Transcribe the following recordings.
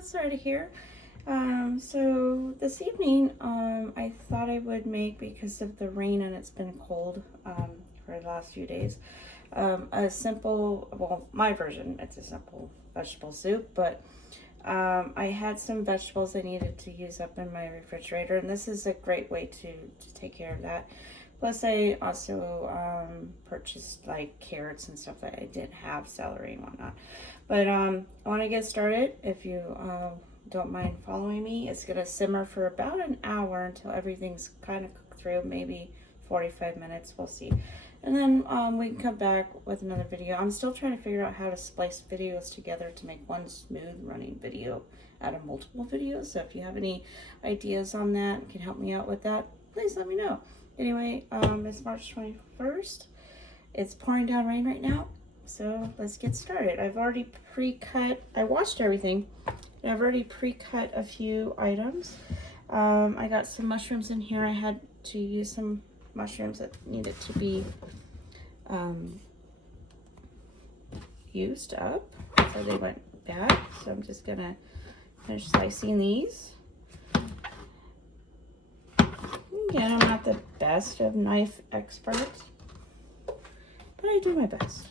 got started here. So this evening, I thought I would make, because of the rain and it's been cold for the last few days, a simple, well, my version, it's a simple vegetable soup, but I had some vegetables I needed to use up in my refrigerator, and this is a great way to take care of that. Plus, I also purchased like carrots and stuff that I didn't have, celery and whatnot. But I want to get started. If you don't mind following me, it's going to simmer for about an hour until everything's kind of cooked through, maybe 45 minutes, we'll see. And then we can come back with another video. I'm still trying to figure out how to splice videos together to make one smooth running video out of multiple videos. So if you have any ideas on that and can help me out with that, please let me know. Anyway, it's March 21st. It's pouring down rain right now. So let's get started. I've already pre-cut, I washed everything, and I've already pre-cut a few items. I got some mushrooms in here. I had to use some mushrooms that needed to be used up before they went bad. So I'm just gonna finish slicing these. Again, I'm not the best of knife experts, but I do my best.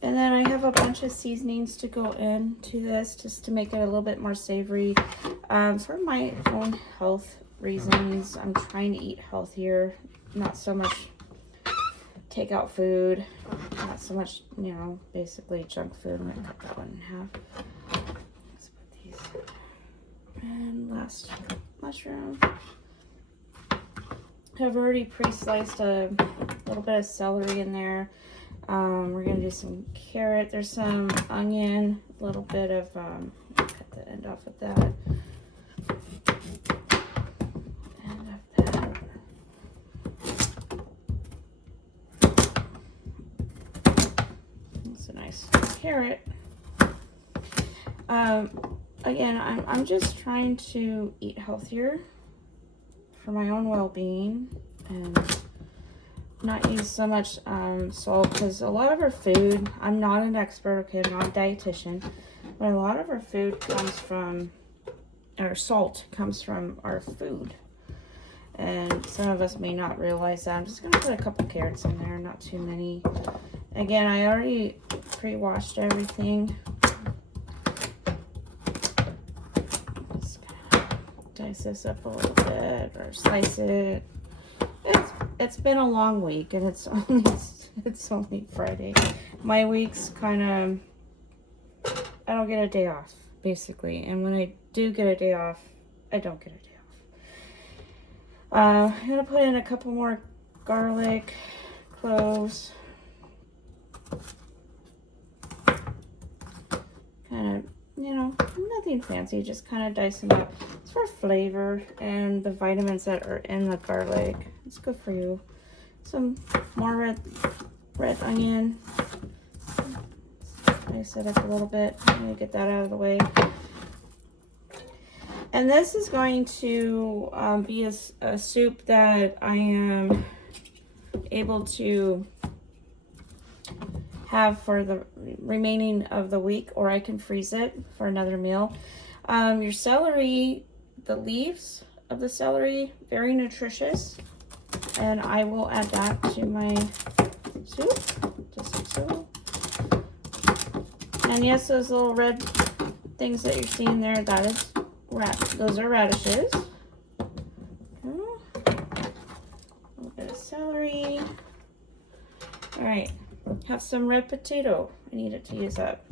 And then I have a bunch of seasonings to go into this just to make it a little bit more savory. For my own health reasons, I'm trying to eat healthier, not so much takeout food, not so much, you know, basically junk food. I'm gonna cut that one in half. Let's put these. And last mushroom. I've already pre-sliced a little bit of celery in there. We're gonna do some carrot. There's some onion, a little bit of cut the end off with that. End of that. That's a nice carrot. Again, I'm just trying to eat healthier for my own well-being and not use so much salt, because a lot of our food, I'm not an expert, okay, I'm not a dietitian, but a lot of our food comes from, or salt comes from our food, and some of us may not realize that. I'm just going to put a couple carrots in there, not too many. Again, I already pre-washed everything. Just gonna dice this up a little bit, or slice it. It's been a long week, and it's only Friday. My week's kind of, I don't get a day off, basically. And when I do get a day off, I don't get a day off. I'm gonna put in a couple more garlic, cloves. Kind of, you know, nothing fancy, just kind of dice them up. It's for flavor and the vitamins that are in the garlic. It's good for you. Some more red onion. Dice it up a little bit. I'm gonna get that out of the way. And this is going to be a soup that I am able to have for the remaining of the week, or I can freeze it for another meal. Your celery, the leaves of the celery, very nutritious, and I will add that to my soup, just like so. And yes, those little red things that you're seeing there, that is those are radishes. A little bit of celery. All right. Have some red potato. I need it to use up.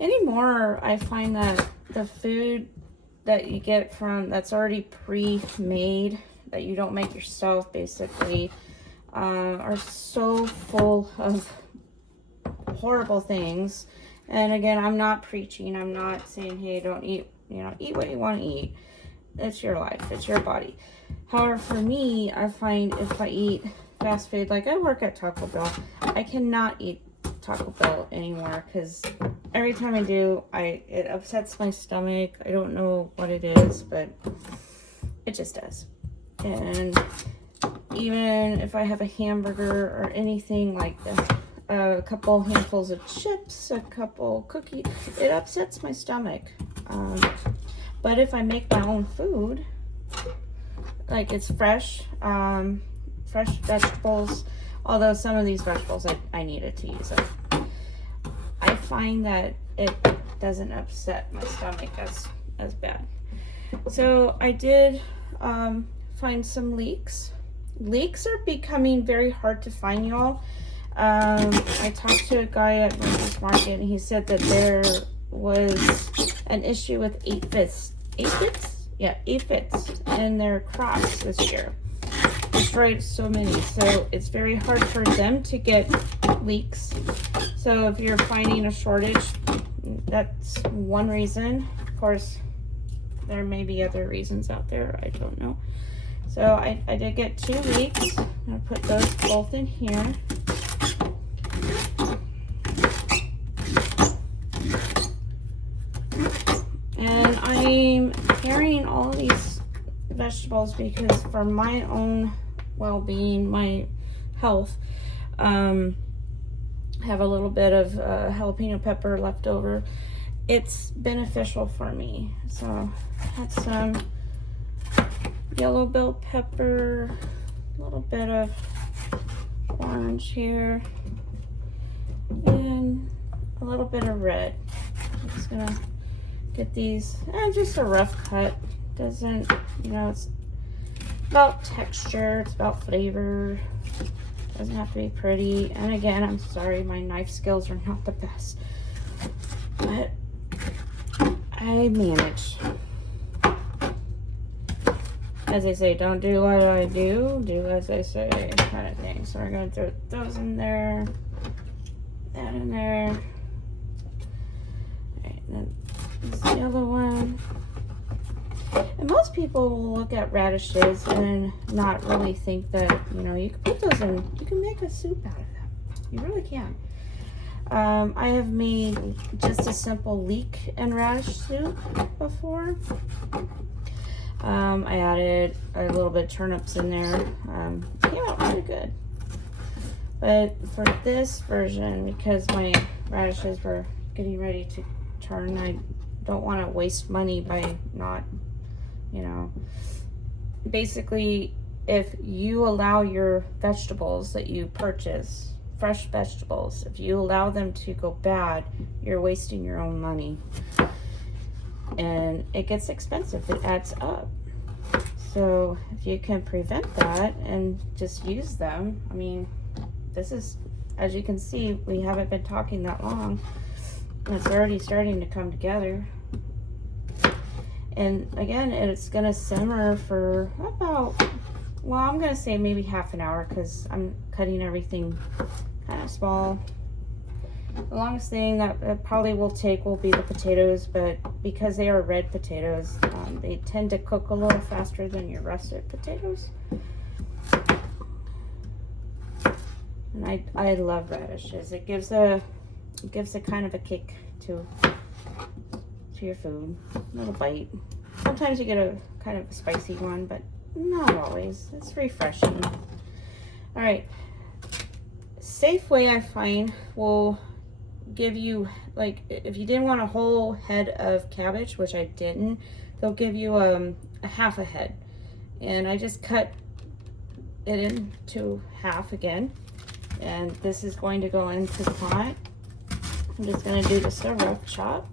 Anymore, I find that the food that you get from, that's already pre-made, that you don't make yourself, basically, are so full of horrible things. And again, I'm not preaching. I'm not saying, hey, don't eat, you know, eat what you want to eat. It's your life, it's your body. However, for me, I find if I eat fast food, like I work at Taco Bell, I cannot eat Taco Bell anymore, because every time I do, it upsets my stomach. I don't know what it is, but it just does. And even if I have a hamburger or anything like that, a couple handfuls of chips, a couple cookies, it upsets my stomach. But if I make my own food, like it's fresh, fresh vegetables, although some of these vegetables I needed to use up, I find that it doesn't upset my stomach as bad. So I did find some leeks. Leeks are becoming very hard to find, y'all. I talked to a guy at Farmers Market, and he said that there was an issue with aphids in their crops this year. Destroyed so many, so it's very hard for them to get leeks. So if you're finding a shortage, that's one reason. Of course, there may be other reasons out there, I don't know. So I did get 2 leeks. I'm gonna put those both in here. And I'm carrying all these vegetables because for my own well-being, my health, I have a little bit of jalapeno pepper left over. It's beneficial for me. So I had some yellow bell pepper, a little bit of orange here, and a little bit of red. I'm just gonna get these, and just a rough cut. Doesn't, you know, it's about texture, it's about flavor. Doesn't have to be pretty. And again, I'm sorry, my knife skills are not the best, but I manage. As I say, don't do what I do, do as I say, kind of thing. So we're gonna throw those in there, that in there. Alright, then this yellow one. And most people will look at radishes and not really think that, you know, you can put those in, you can make a soup out of them. You really can. I have made just a simple leek and radish soup before. I added a little bit of turnips in there. Came out really good. But for this version, because my radishes were getting ready to turn, I don't want to waste money by not, you know, basically, if you allow your vegetables that you purchase, fresh vegetables, if you allow them to go bad, you're wasting your own money. And it gets expensive, it adds up. So if you can prevent that and just use them, I mean, this is, as you can see, we haven't been talking that long. It's already starting to come together. And again, it's gonna simmer for about, well, I'm gonna say maybe half an hour because I'm cutting everything kind of small. The longest thing that it probably will take will be the potatoes, but because they are red potatoes, they tend to cook a little faster than your russet potatoes. And I love radishes. It gives a kind of a kick to your food, a little bite. Sometimes you get a kind of a spicy one, but not always. It's refreshing. All right, Safeway, I find, will give you, like, if you didn't want a whole head of cabbage, which I didn't, they'll give you a half a head. And I just cut it into half again, and this is going to go into the pot. I'm just going to do just a rough chop.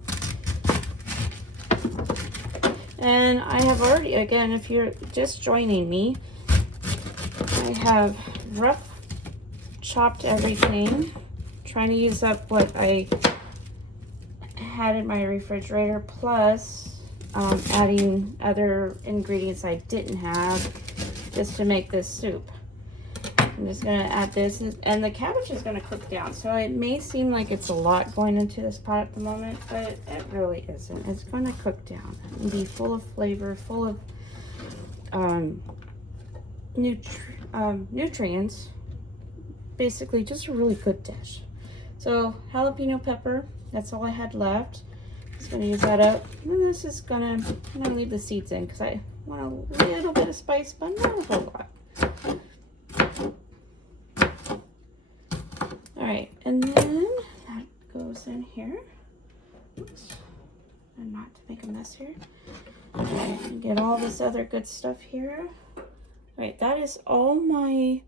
And I have already, again, if you're just joining me, I have rough chopped everything, trying to use up what I had in my refrigerator, plus adding other ingredients I didn't have just to make this soup. I'm just gonna add this, and the cabbage is gonna cook down, so it may seem like it's a lot going into this pot at the moment, but it really isn't. It's gonna cook down and be full of flavor, full of nutrients. Basically, just a really good dish. So jalapeno pepper, that's all I had left. Just gonna use that up, and this is I'm gonna leave the seeds in because I want a little bit of spice, but not a whole lot. other good stuff here. All right, that is all my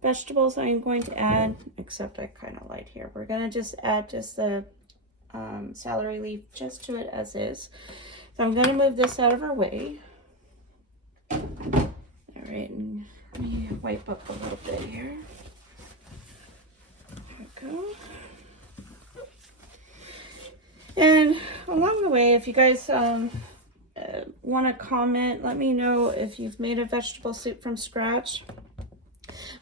vegetables I'm going to add, except I kind of lied here. We're gonna just add just the celery leaf just to it as is. So I'm gonna move this out of our way. All right, and let me wipe up a little bit here. There we go. And along the way, if you guys want to comment, let me know if you've made a vegetable soup from scratch.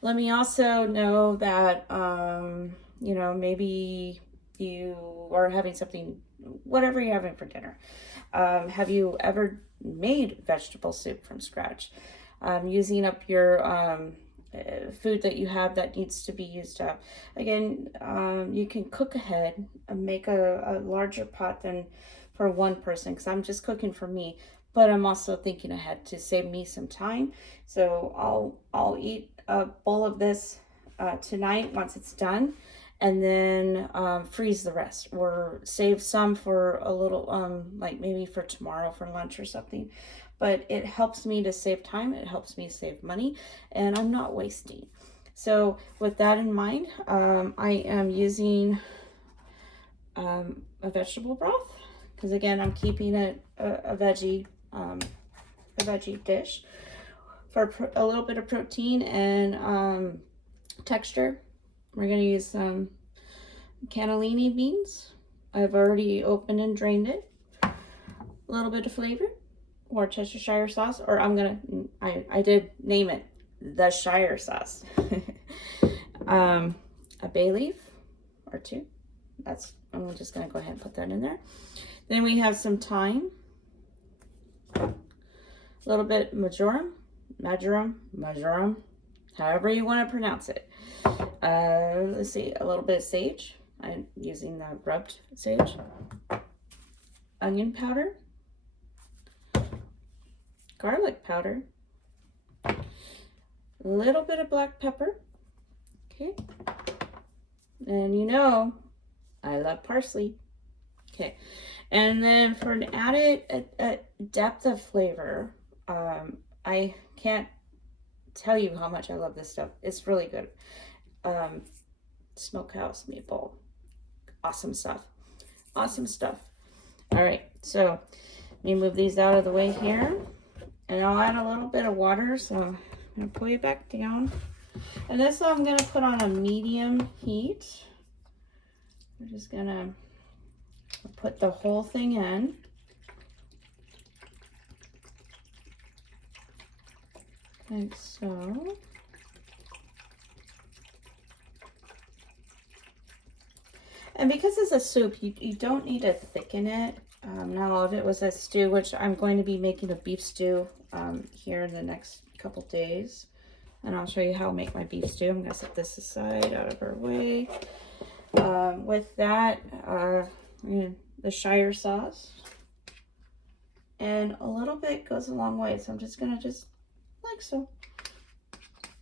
Let me also know that, you know, maybe you are having something, whatever you're having for dinner. Have you ever made vegetable soup from scratch? Using up your food that you have that needs to be used up. Again, you can cook ahead and make a larger pot than for one person, because I'm just cooking for me, but I'm also thinking ahead to save me some time. So I'll eat a bowl of this tonight once it's done, and then freeze the rest, or save some for a little like maybe for tomorrow for lunch or something. But it helps me to save time, it helps me save money, and I'm not wasting. So with that in mind, I am using a vegetable broth, because again, I'm keeping it a veggie dish for a little bit of protein and texture. We're gonna use some cannellini beans. I've already opened and drained it. A little bit of flavor, Worcestershire sauce, or I did name it the Shire sauce. A bay leaf or two. I'm just gonna go ahead and put that in there. Then we have some thyme, a little bit marjoram, however you want to pronounce it. Let's see, a little bit of sage. I'm using the rubbed sage. Onion powder, garlic powder, a little bit of black pepper. Okay, and you know I love parsley. Okay, and then for an added depth of flavor, I can't tell you how much I love this stuff. It's really good. Smokehouse maple, awesome stuff. Awesome stuff. All right, so let me move these out of the way here, and I'll add a little bit of water. So I'm gonna pull you back down, and this I'm gonna put on a medium heat. We're just gonna put the whole thing in. Like so. And because it's a soup, you don't need to thicken it. Now, if it was a stew, which I'm going to be making a beef stew here in the next couple days, and I'll show you how I make my beef stew. I'm going to set this aside out of our way. With that, the Shire sauce, and a little bit goes a long way. So I'm just going to like so.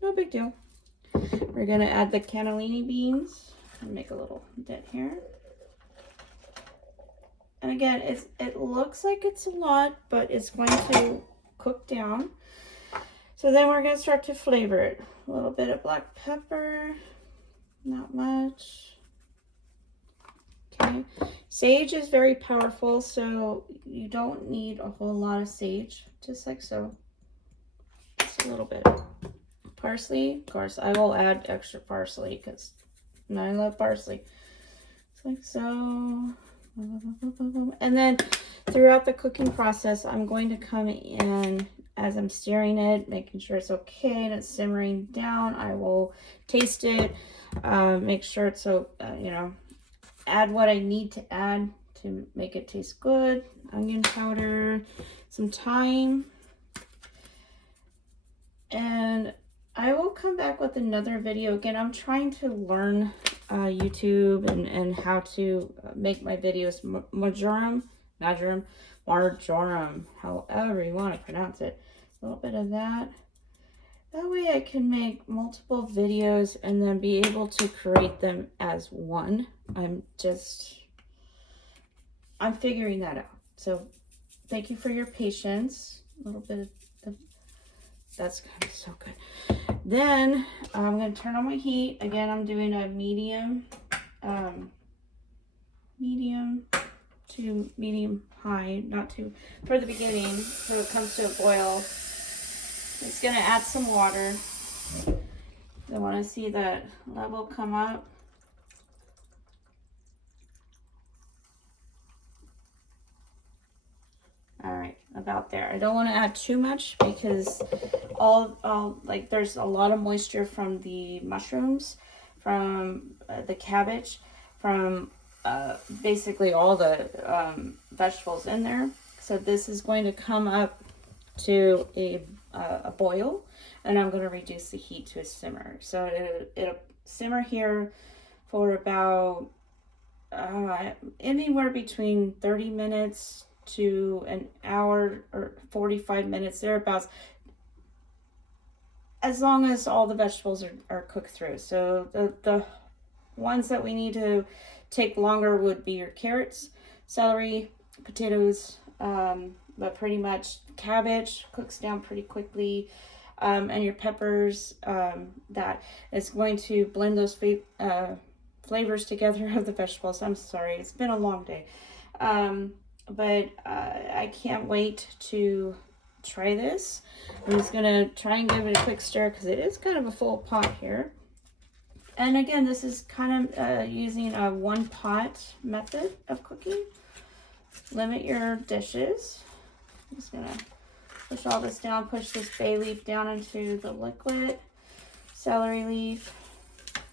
No big deal. We're going to add the cannellini beans. And make a little dent here. And again, it looks like it's a lot, but it's going to cook down. So then we're going to start to flavor it. A little bit of black pepper, not much. Okay. Sage is very powerful, so you don't need a whole lot of sage, just like so. Just a little bit. Parsley, of course, I will add extra parsley because I love parsley. It's like so. And then throughout the cooking process, I'm going to come in as I'm stirring it, making sure it's okay and it's simmering down. I will taste it, make sure it's so, add what I need to add to make it taste good. Onion powder, some thyme, and I will come back with another video. Again, I'm trying to learn YouTube and how to make my videos. Marjoram, however you want to pronounce it. A little bit of that. That way I can make multiple videos and then be able to create them as one. I'm figuring that out. So thank you for your patience. A little bit of the That's kind of so good. Then I'm going to turn on my heat. Again, I'm doing a medium to medium high, not too, for the beginning, so it comes to a boil. It's going to add some water. I want to see that level come up. All right, about there. I don't want to add too much because like there's a lot of moisture from the mushrooms, from the cabbage, from basically all the vegetables in there. So this is going to come up to a boil, and I'm going to reduce the heat to a simmer. So it'll simmer here for about anywhere between 30 minutes to an hour or 45 minutes, thereabouts, as long as all the vegetables are cooked through. So the ones that we need to take longer would be your carrots, celery, potatoes, but pretty much cabbage cooks down pretty quickly, and your peppers, that is going to blend those flavors together of the vegetables. I'm sorry, it's been a long day. But I can't wait to try this. I'm just gonna try and give it a quick stir because it is kind of a full pot here. And again, this is kind of using a one pot method of cooking. Limit your dishes. I'm just gonna push all this down, push this bay leaf down into the liquid. Celery leaf.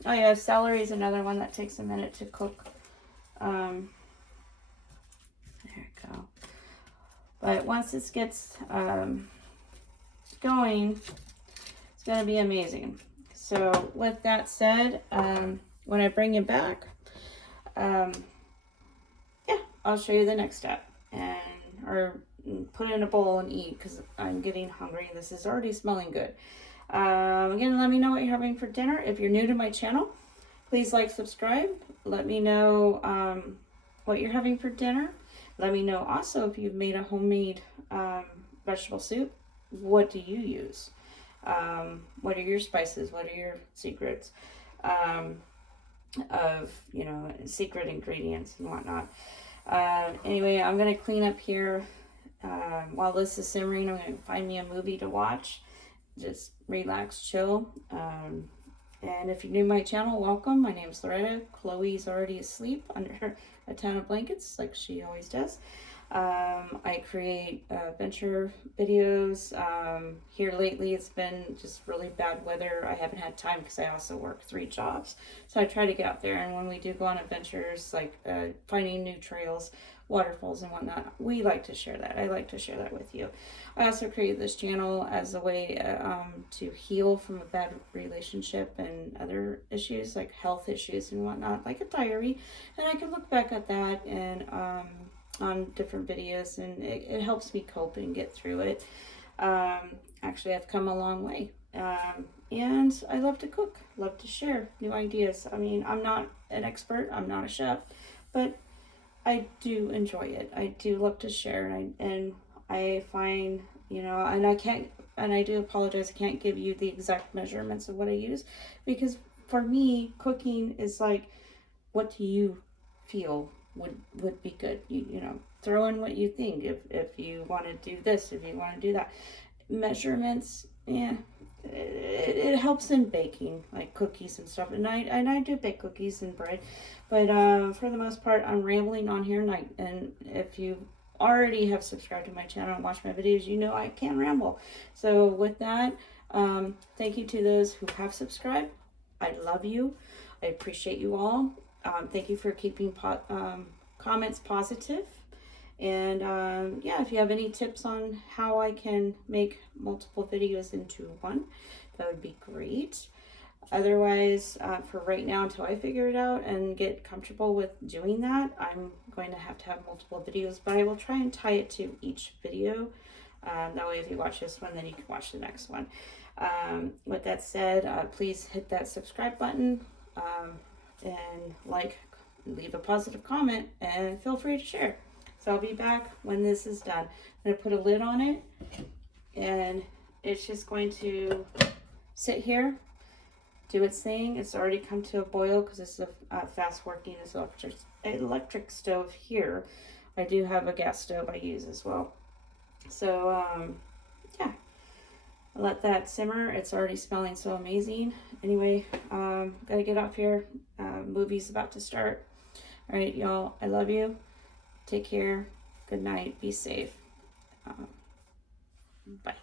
Oh yeah, celery is another one that takes a minute to cook. There we go. But once this gets going, it's going to be amazing. So with that said, when I bring it back, yeah, I'll show you the next step, or put it in a bowl and eat because I'm getting hungry. This is already smelling good. Again, let me know what you're having for dinner. If you're new to my channel, please like, subscribe. Let me know what you're having for dinner. Let me know also if you've made a homemade vegetable soup. What do you use? What are your spices? What are your secrets of, secret ingredients and whatnot? Anyway, I'm going to clean up here. While this is simmering, I'm going to find me a movie to watch. Just relax, chill. And if you're new to my channel, welcome. My name's Loretta. Chloe's already asleep under a ton of blankets like she always does. I create adventure videos. Here lately it's been just really bad weather. I haven't had time because I also work 3 jobs. So I try to get out there, and when we do go on adventures like finding new trails, waterfalls and whatnot, we like to share that. I like to share that with you. I also created this channel as a way to heal from a bad relationship and other issues like health issues and whatnot, like a diary, and I can look back at that and on different videos, and it helps me cope and get through it. Actually, I've come a long way, and I love to cook, love to share new ideas. I mean, I'm not an expert, I'm not a chef, but I do enjoy it. I do love to share, and I find, and I do apologize, I can't give you the exact measurements of what I use, because for me, cooking is like, what do you feel would be good? Throw in what you think. If you want to do this, if you want to do that. Measurements, yeah, it helps in baking, like cookies and stuff. And I do bake cookies and bread, but for the most part, I'm rambling on here. And if you already have subscribed to my channel and watched my videos, you know I can ramble. So with that, thank you to those who have subscribed. I love you. I appreciate you all. Thank you for keeping comments positive. And yeah, if you have any tips on how I can make multiple videos into one, that would be great. Otherwise, for right now, until I figure it out and get comfortable with doing that, I'm going to have multiple videos, but I will try and tie it to each video. That way, if you watch this one, then you can watch the next one. With that said, please hit that subscribe button, and leave a positive comment, and feel free to share. So I'll be back when this is done. I'm going to put a lid on it, and it's just going to sit here, do its thing. It's already come to a boil because it's a fast working electric stove here. I do have a gas stove I use as well. So yeah, let that simmer. It's already smelling so amazing. Anyway, gotta get off here. Movie's about to start. All right, y'all, I love you. Take care. Good night. Be safe. Bye.